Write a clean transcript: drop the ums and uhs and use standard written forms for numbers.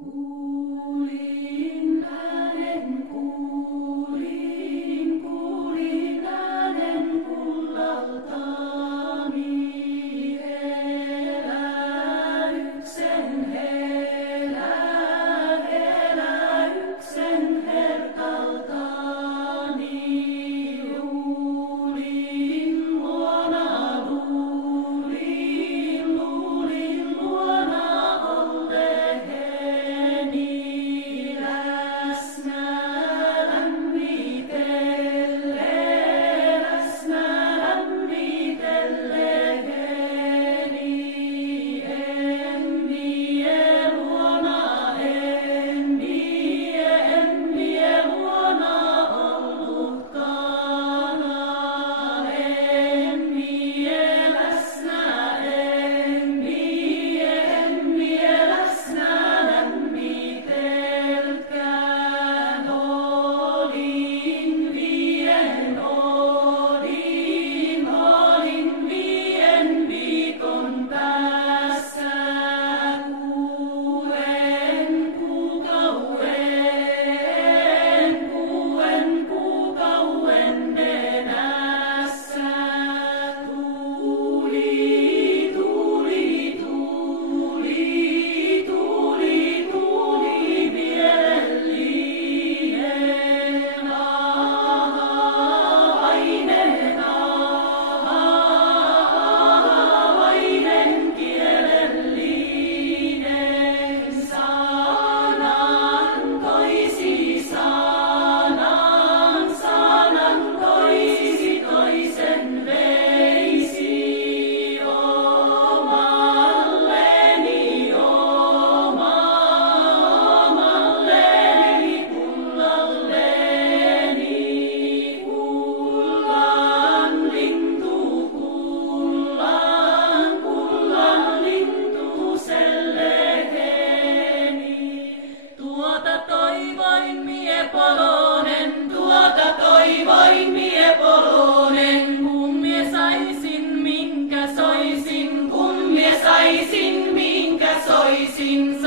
Kuulin äänen, kuulin äänen kullaltani. Elä yksen hertaltani. Luulin luona olleeni läsnä lämmitelleni. En vie luona ollutkaan. En vie läsnä lämmitelkään. Olin vien viikon päässä. Kuuen kuukauden nenässä. Tuuli mielellinen. Aavainen kielellinen. Sanan toisi toisen veisi. Omalleni kullalleni. Kullan lintuselleheni. Tuota toivoin mie polonen, kun mie saisin minkä soisin,